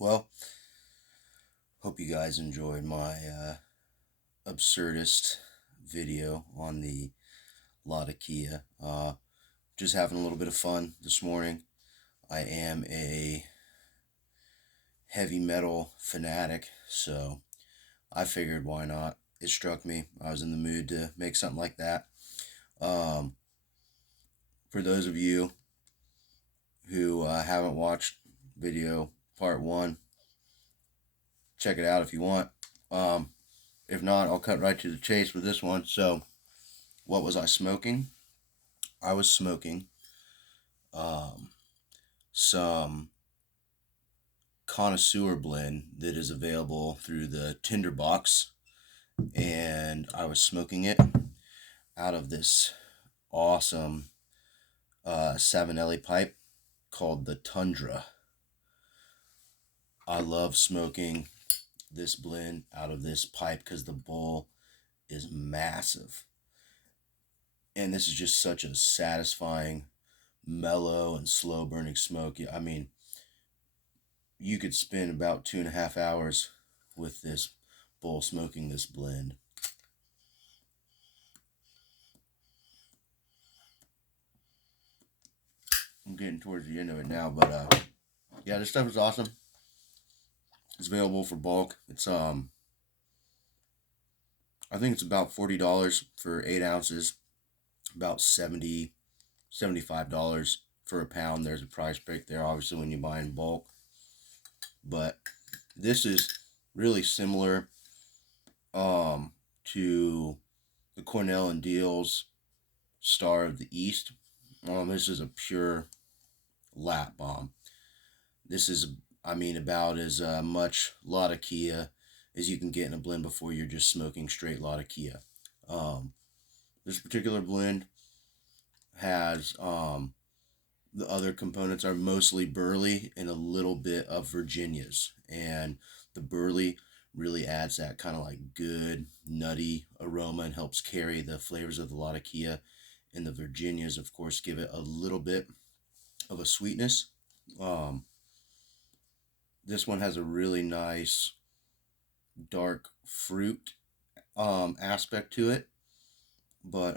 Well, hope you guys enjoyed my absurdist video on the Latakia. Just having a little bit of fun this morning. I am a heavy metal fanatic, so I figured why not. It struck me. I was in the mood to make something like that. Um, for those of you who haven't watched video part one, check it out if you want. Um, if not, I'll cut right to the chase with this one. So, what was I smoking? I was smoking um, some connoisseur blend that is available through the tinder box, and I was smoking it out of this awesome 7 pipe called the Tundra. I love smoking this blend out of this pipe because the bowl is massive, and this is just such a satisfying, mellow, and slow burning smoke. I mean, you could spend about 2.5 hours with this bowl smoking this blend. I'm getting towards the end of it now, but yeah, this stuff is awesome. It's available for bulk. It's I think it's about $40 for 8 ounces, about $75 for a pound. There's a price break there, obviously, when you buy in bulk. But this is really similar to the Cornel and Diehl's Star of the East. This is a pure lap bomb. This is, I mean, about as much Latakia as you can get in a blend before you're just smoking straight Latakia. This particular blend has the other components are mostly burley and a little bit of Virginias, and the burley really adds that kind of like good nutty aroma and helps carry the flavors of the Latakia, and the Virginias, of course, give it a little bit of a sweetness. Um, this one has a really nice dark fruit aspect to it, but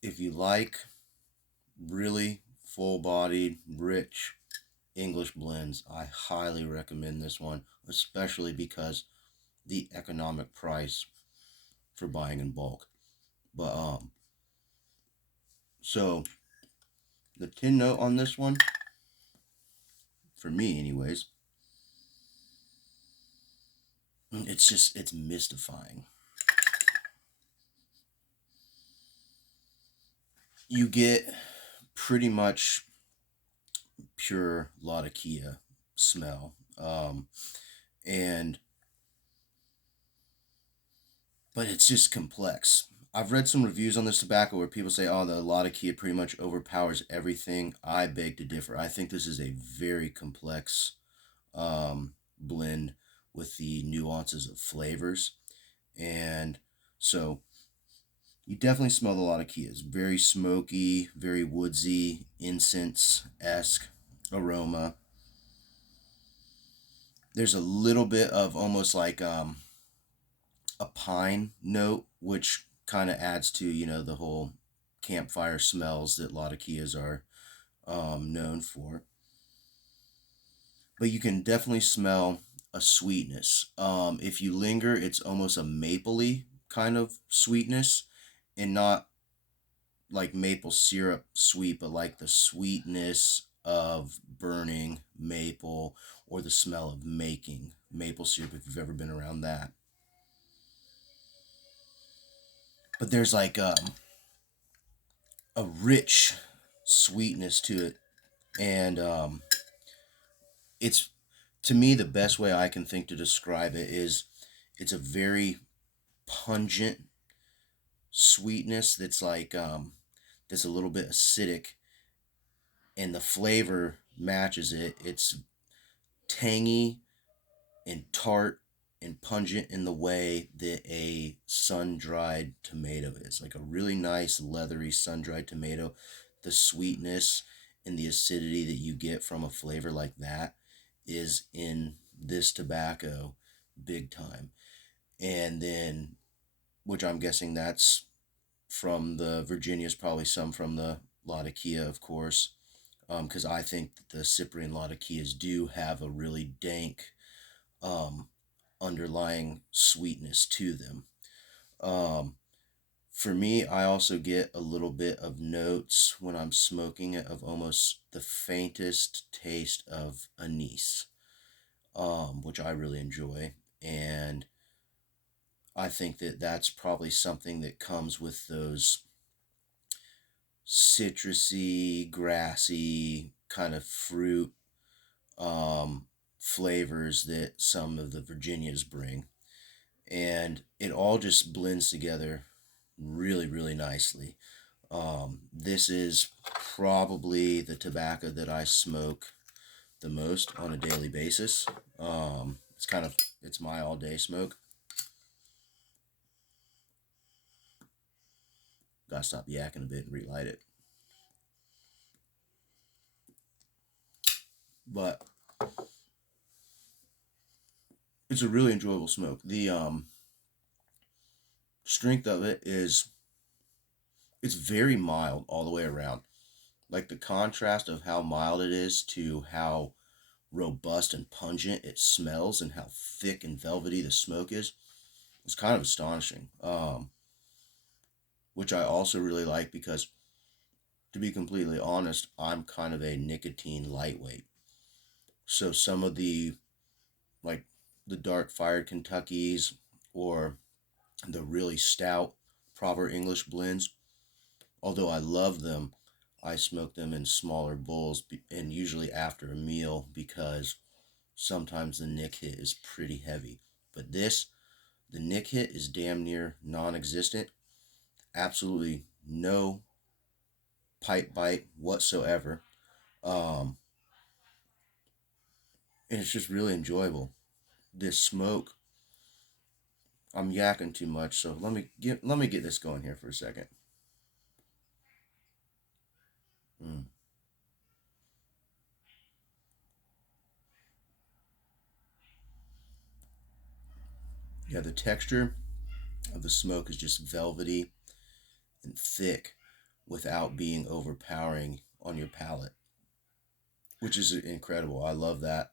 if you like really full-bodied, rich English blends, I highly recommend this one, especially because the economic price for buying in bulk. But so the tin note on this one, for me anyways, it's mystifying. You get pretty much pure Latakia smell, and but it's just complex. I've read some reviews on this tobacco where people say, "Oh, the Latakia pretty much overpowers everything." I beg to differ. I think this is a very complex blend with the nuances of flavors, and so you definitely smell the Latakia. It's very smoky, very woodsy, incense-esque aroma. There's a little bit of almost like a pine note, which kind of adds to, the whole campfire smells that Latakias are known for. But you can definitely smell a sweetness. If you linger, it's almost a mapley kind of sweetness, and not like maple syrup sweet, but like the sweetness of burning maple, or the smell of making maple syrup if you've ever been around that. But there's like a rich sweetness to it, and it's, to me, the best way I can think to describe it is it's a very pungent sweetness that's like that's a little bit acidic, and the flavor matches it. It's tangy and tart and pungent in the way that a sun-dried tomato is, like a really nice leathery sun-dried tomato. The sweetness and the acidity that you get from a flavor like that is in this tobacco big time. And then, which I'm guessing that's from the Virginia's, probably some from the Latakia, of course, because I think that the Cyprian Latakias do have a really dank um, underlying sweetness to them. Um, for me, I also get a little bit of notes when I'm smoking it of almost the faintest taste of anise, which I really enjoy. And I think that that's probably something that comes with those citrusy, grassy kind of fruit um, flavors that some of the Virginias bring. And it all just blends together really, really nicely. This is probably the tobacco that I smoke the most on a daily basis. It's my all day smoke. Gotta stop yakking a bit and relight it. But it's a really enjoyable smoke. The strength of it is it's very mild all the way around. Like the contrast of how mild it is to how robust and pungent it smells and how thick and velvety the smoke is kind of astonishing. Which I also really like because, to be completely honest, I'm kind of a nicotine lightweight. So some of the, like, the dark fired Kentuckies or the really stout proper English blends, although I love them, I smoke them in smaller bowls and usually after a meal because sometimes the nick hit is pretty heavy. But this, the nick hit is damn near non existent. Absolutely no pipe bite whatsoever. Um, and it's just really enjoyable. This smoke, I'm yakking too much, so let me get this going here for a second. Mm. Yeah, the texture of the smoke is just velvety and thick without being overpowering on your palate, which is incredible. I love that.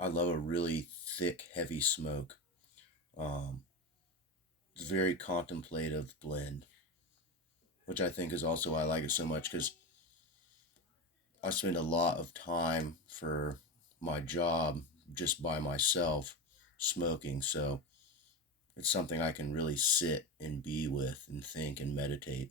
I love a really thick, heavy smoke. Um, it's a very contemplative blend, which I think is also why I like it so much because I spend a lot of time for my job just by myself smoking. So it's something I can really sit and be with and think and meditate.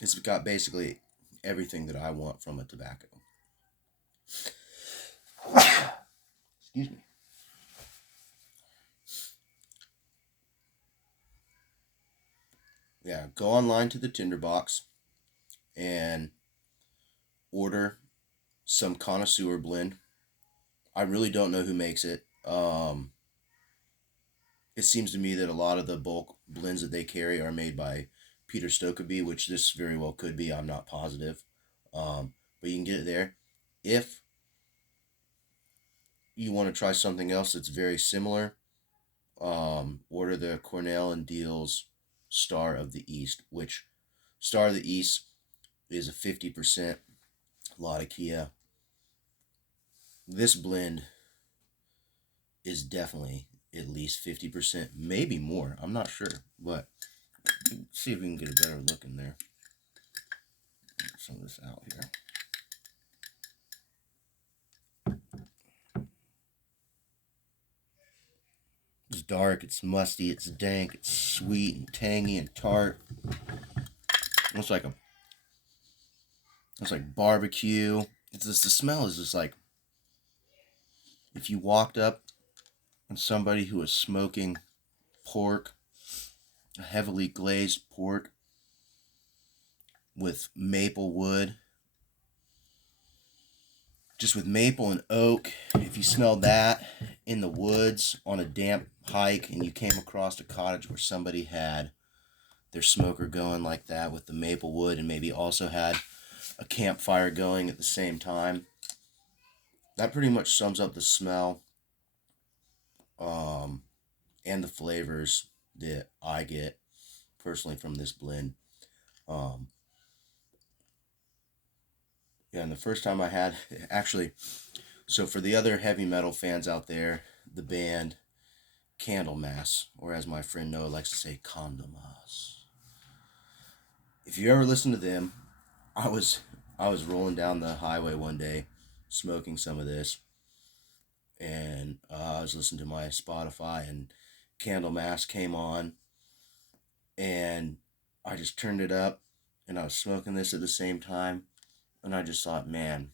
It's got basically everything that I want from a tobacco. Excuse me. Yeah, go online to the Tinder box and order some connoisseur blend. I really don't know who makes it. It seems to me that a lot of the bulk blends that they carry are made by Peter Stokeby, which this very well could be. I'm not positive. But you can get it there. If you want to try something else that's very similar, order the Cornel and Diehl's Star of the East, which Star of the East is a 50% Latakia. This blend is definitely at least 50%, maybe more. I'm not sure, but see if we can get a better look in there. Get some of this out here. It's dark, it's musty, it's dank, it's sweet and tangy and tart. It's like a, it's like barbecue. It's just the smell is just like if you walked up and somebody who was smoking pork, heavily glazed pork with maple wood, just with maple and oak. If you smelled that in the woods on a damp hike and you came across a cottage where somebody had their smoker going like that with the maple wood and maybe also had a campfire going at the same time, that pretty much sums up the smell um, and the flavors that I get personally from this blend. Um, yeah, and the first time I had, actually, so for the other heavy metal fans out there, the band Candlemass, or as my friend Noah likes to say, Condomas. If you ever listen to them, I was I was rolling down the highway one day, smoking some of this, and I was listening to my Spotify, and Candlemass came on, and I just turned it up, and I was smoking this at the same time, and I just thought, man,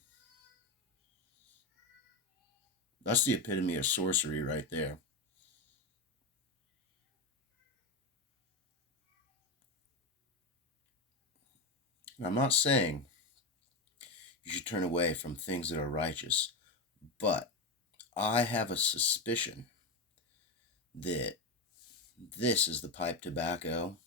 that's the epitome of sorcery right there. And I'm not saying you should turn away from things that are righteous, but I have a suspicion that this is the pipe tobacco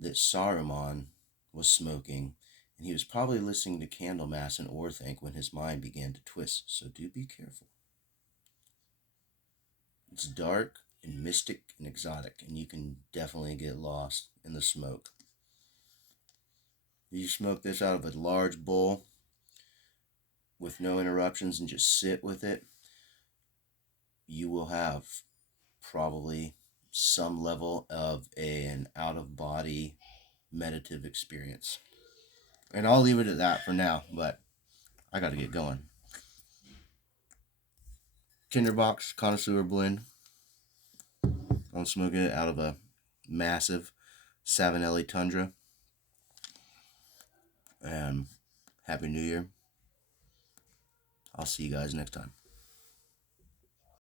that Saruman was smoking, and he was probably listening to Candlemass and Orthanc when his mind began to twist, so do be careful. It's dark and mystic and exotic, and you can definitely get lost in the smoke. You smoke this out of a large bowl with no interruptions and just sit with it, you will have probably some level of an out of body meditative experience. And I'll leave it at that for now, but I got to get going. Tinderbox connoisseur blend. I'm smoking it out of a massive Savinelli Tundra. And Happy New Year. I'll see you guys next time.